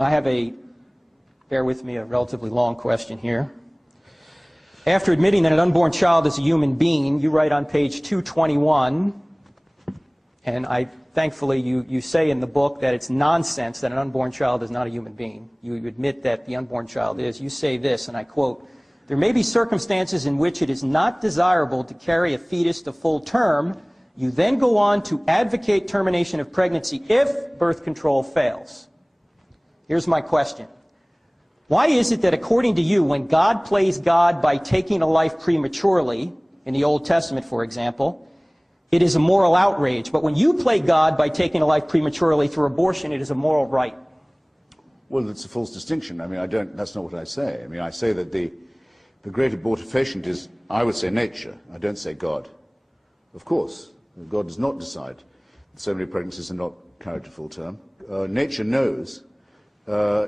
I have bear with me, a relatively long question here. After admitting that an unborn child is a human being, you write on page 221, and thankfully you say in the book that it's nonsense that an unborn child is not a human being. You admit that the unborn child is. You say this, and I quote, "There may be circumstances in which it is not desirable to carry a fetus to full term. You then go on to advocate termination of pregnancy if birth control fails." Here's my question. Why is it that according to you, when God plays God by taking a life prematurely, in the Old Testament for example, it is a moral outrage, but when you play God by taking a life prematurely through abortion, it is a moral right? Well, it's a false distinction. I mean, that's not what I say. I mean, I say that the great abortifacient is, I would say, nature. I don't say God. Of course, God does not decide that so many pregnancies are not carried to full term. Nature knows,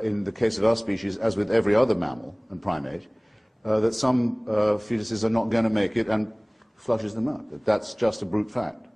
in the case of our species, as with every other mammal and primate, that some fetuses are not going to make it and flushes them out. That's just a brute fact.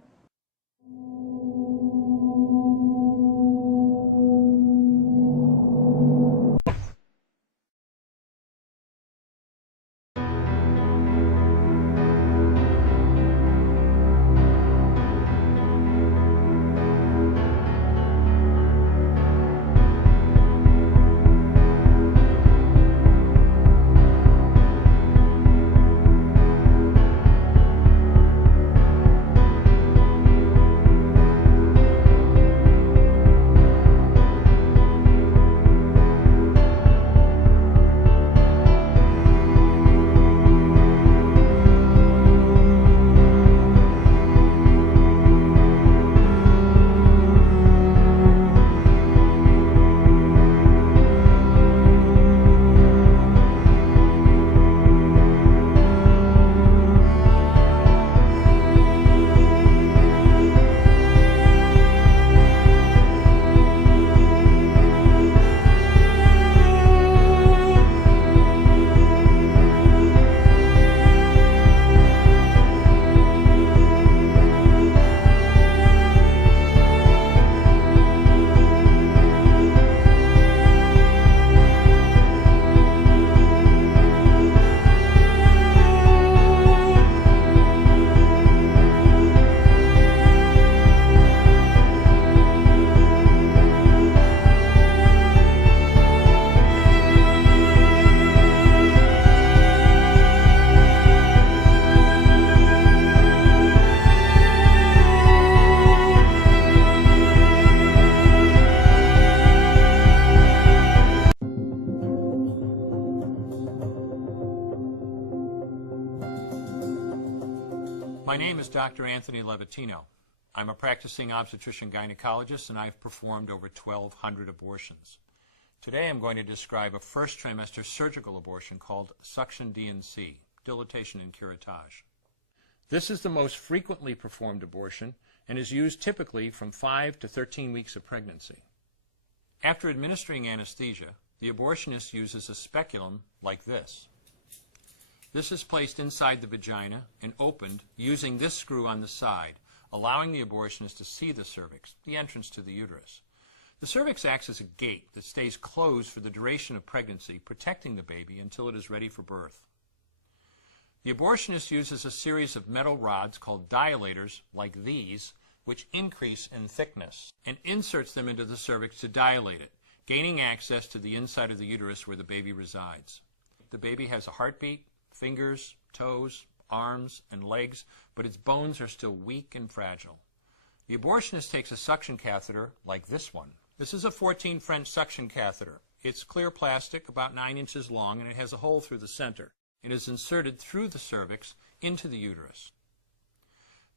My name is Dr. Anthony Levatino. I'm a practicing obstetrician gynecologist, and I've performed over 1,200 abortions. Today I'm going to describe a first trimester surgical abortion called suction D&C, dilatation and curettage. This is the most frequently performed abortion and is used typically from 5 to 13 weeks of pregnancy. After administering anesthesia, the abortionist uses a speculum like this. This is placed inside the vagina and opened using this screw on the side, allowing the abortionist to see the cervix, the entrance to the uterus. The cervix acts as a gate that stays closed for the duration of pregnancy, protecting the baby until it is ready for birth. The abortionist uses a series of metal rods called dilators, like these, which increase in thickness, and inserts them into the cervix to dilate it, gaining access to the inside of the uterus where the baby resides. The baby has a heartbeat, fingers, toes, arms, and legs, but its bones are still weak and fragile. The abortionist takes a suction catheter like this one. This is a 14 French suction catheter. It's clear plastic, about 9 inches long, and it has a hole through the center. It is inserted through the cervix into the uterus.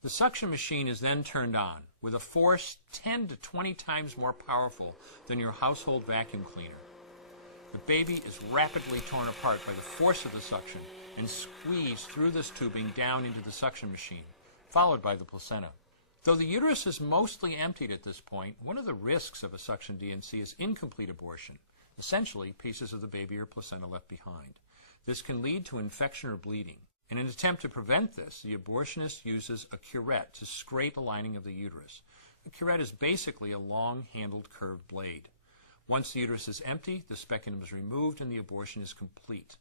The suction machine is then turned on with a force 10 to 20 times more powerful than your household vacuum cleaner. The baby is rapidly torn apart by the force of the suction and squeezed through this tubing down into the suction machine, followed by the placenta. Though the uterus is mostly emptied at this point, one of the risks of a suction D&C is incomplete abortion, essentially pieces of the baby or placenta left behind. This can lead to infection or bleeding. In an attempt to prevent this, the abortionist uses a curette to scrape the lining of the uterus. A curette is basically a long-handled curved blade. Once the uterus is empty, the speculum is removed and the abortion is complete.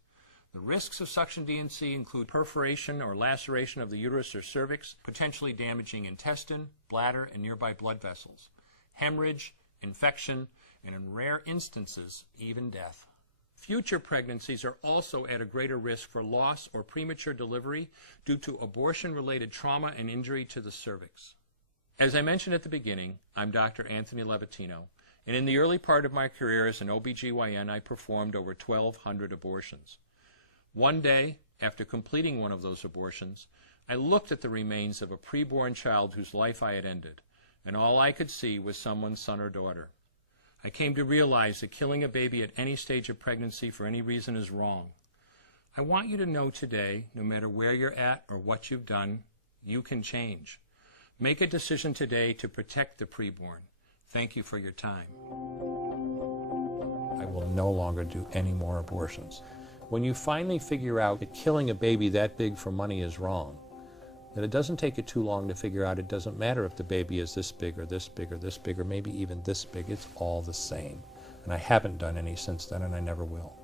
The risks of suction D&C include perforation or laceration of the uterus or cervix, potentially damaging intestine, bladder, and nearby blood vessels, hemorrhage, infection, and in rare instances, even death. Future pregnancies are also at a greater risk for loss or premature delivery due to abortion-related trauma and injury to the cervix. As I mentioned at the beginning, I'm Dr. Anthony Levatino, and in the early part of my career as an OBGYN, I performed over 1,200 abortions. One day, after completing one of those abortions, I looked at the remains of a preborn child whose life I had ended, and all I could see was someone's son or daughter. I came to realize that killing a baby at any stage of pregnancy for any reason is wrong. I want you to know today, no matter where you're at or what you've done, you can change. Make a decision today to protect the preborn. Thank you for your time. I will no longer do any more abortions. When you finally figure out that killing a baby that big for money is wrong, that it doesn't take you too long to figure out it doesn't matter if the baby is this big or this big or this big or maybe even this big, it's all the same. And I haven't done any since then and I never will.